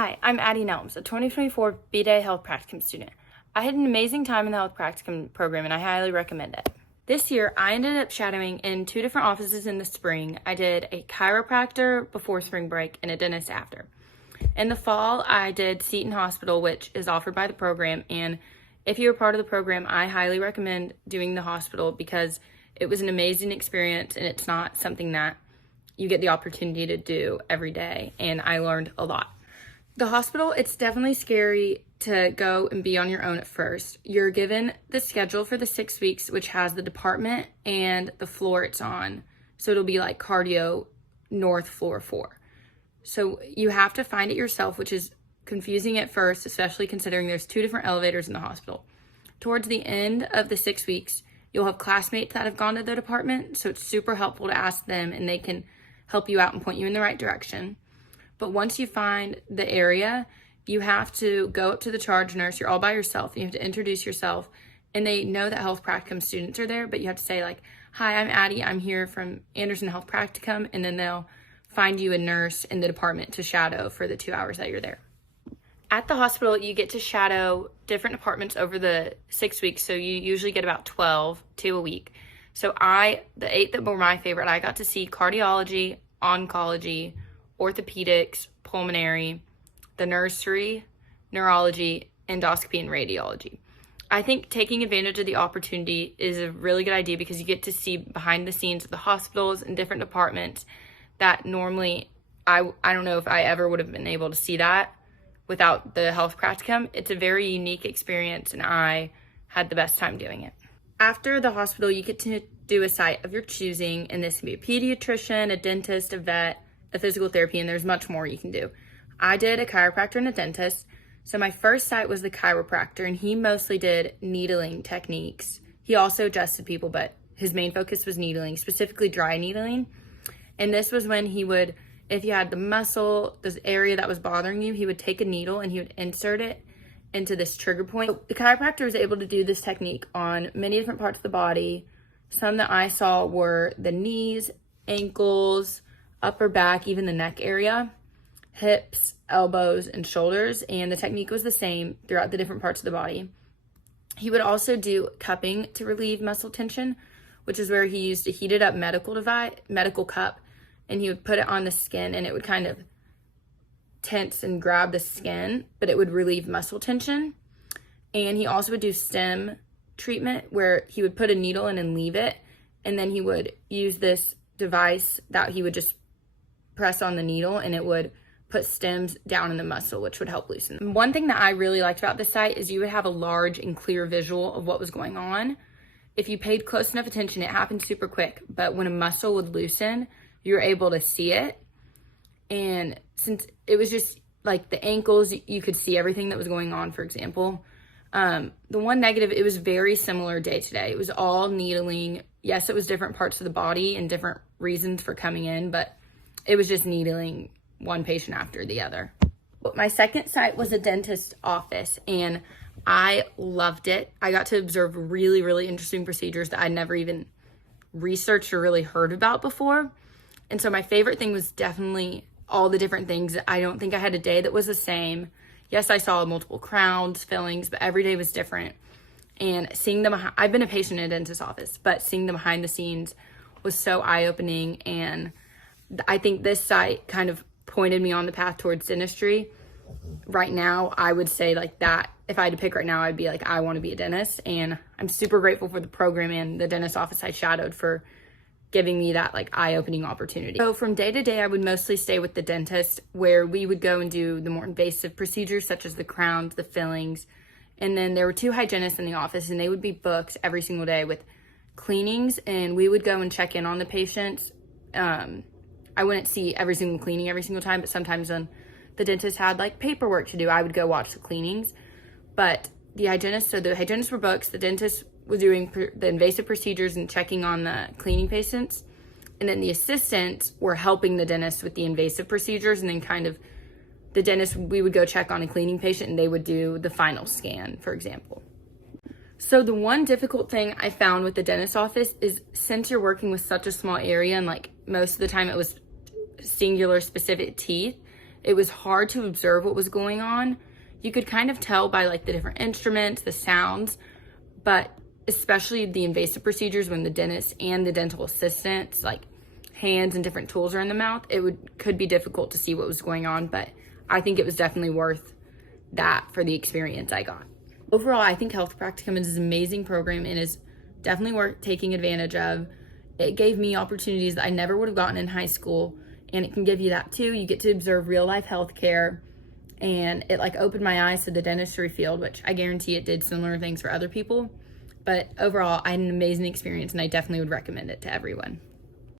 Hi, I'm Addie Nelms, a 2024 B-Day Health Practicum student. I had an amazing time in the Health Practicum program and I highly recommend it. This year, I ended up shadowing in 2 different offices in the spring. I did a chiropractor before spring break and a dentist after. In the fall, I did Seton Hospital, which is offered by the program, and if you're a part of the program, I highly recommend doing the hospital because it was an amazing experience and it's not something that you get the opportunity to do every day, and I learned a lot. The hospital, it's definitely scary to go and be on your own at first. You're given the schedule for the 6 weeks, which has the department and the floor it's on. So it'll be like cardio, north floor 4. So you have to find it yourself, which is confusing at first, especially considering there's 2 different elevators in the hospital. Towards the end of the 6 weeks, you'll have classmates that have gone to the department, so it's super helpful to ask them and they can help you out and point you in the right direction. But once you find the area, you have to go up to the charge nurse. You're all by yourself. You have to introduce yourself. And they know that Health Practicum students are there, but you have to say like, hi, I'm Addie. I'm here from Anderson Health Practicum. And then they'll find you a nurse in the department to shadow for the 2 hours that you're there. At the hospital, you get to shadow different departments over the 6 weeks. So you usually get about 12 to a week. So the 8 that were my favorite, I got to see cardiology, oncology, orthopedics, pulmonary, the nursery, neurology, endoscopy, and radiology. I think taking advantage of the opportunity is a really good idea because you get to see behind the scenes of the hospitals and different departments that normally I don't know if I ever would have been able to see that without the Health Practicum. It's a very unique experience and I had the best time doing it. After the hospital, you get to do a site of your choosing, and this can be a pediatrician, a dentist, a vet, a physical therapy, and there's much more you can do. I did a chiropractor and a dentist. So my first site was the chiropractor, and he mostly did needling techniques. He also adjusted people, but his main focus was needling, specifically dry needling. And this was when he would, if you had the muscle, this area that was bothering you, he would take a needle and he would insert it into this trigger point. So the chiropractor was able to do this technique on many different parts of the body. Some that I saw were the knees, ankles, upper back, even the neck area, hips, elbows, and shoulders, and the technique was the same throughout the different parts of the body. He would also do cupping to relieve muscle tension, which is where he used a heated up medical cup, and he would put it on the skin and it would kind of tense and grab the skin, but it would relieve muscle tension. And he also would do stem treatment where he would put a needle in and leave it, and then he would use this device that he would just press on the needle and it would put stems down in the muscle, which would help loosen them. One thing that I really liked about this site is you would have a large and clear visual of what was going on. If you paid close enough attention, it happened super quick, but when a muscle would loosen, you were able to see it. And since it was just like the ankles, you could see everything that was going on, for example. The one negative, it was very similar day to day. It was all needling. Yes, it was different parts of the body and different reasons for coming in, but it was just needling one patient after the other. But my second site was a dentist's office, and I loved it. I got to observe really, really interesting procedures that I'd never even researched or really heard about before. And so my favorite thing was definitely all the different things. I don't think I had a day that was the same. Yes, I saw multiple crowns, fillings, but every day was different. And seeing them, I've been a patient in a dentist's office, but seeing them behind the scenes was so eye-opening. And I think this site kind of pointed me on the path towards dentistry. Right now, I would say like that, if I had to pick right now, I'd be like, I want to be a dentist. And I'm super grateful for the program and the dentist office I shadowed for giving me that like eye-opening opportunity. So from day to day, I would mostly stay with the dentist, where we would go and do the more invasive procedures such as the crowns, the fillings. And then there were 2 hygienists in the office, and they would be booked every single day with cleanings, and we would go and check in on the patients. I wouldn't see every single cleaning every single time, but sometimes when the dentist had like paperwork to do, I would go watch the cleanings. But the hygienists were booked, the dentist was doing the invasive procedures and checking on the cleaning patients. And then the assistants were helping the dentist with the invasive procedures, and then kind of the dentist, we would go check on a cleaning patient and they would do the final scan, for example. So the one difficult thing I found with the dentist office is, since you're working with such a small area and like most of the time it was singular specific teeth, it was hard to observe what was going on. You could kind of tell by like the different instruments, the sounds, but especially the invasive procedures when the dentist and the dental assistants, like hands and different tools are in the mouth, could be difficult to see what was going on, but I think it was definitely worth that for the experience I got. Overall, I think Health Practicum is an amazing program and is definitely worth taking advantage of. It gave me opportunities that I never would have gotten in high school, and it can give you that too. You get to observe real life healthcare, and it like opened my eyes to the dentistry field, which I guarantee it did similar things for other people. But overall, I had an amazing experience, and I definitely would recommend it to everyone.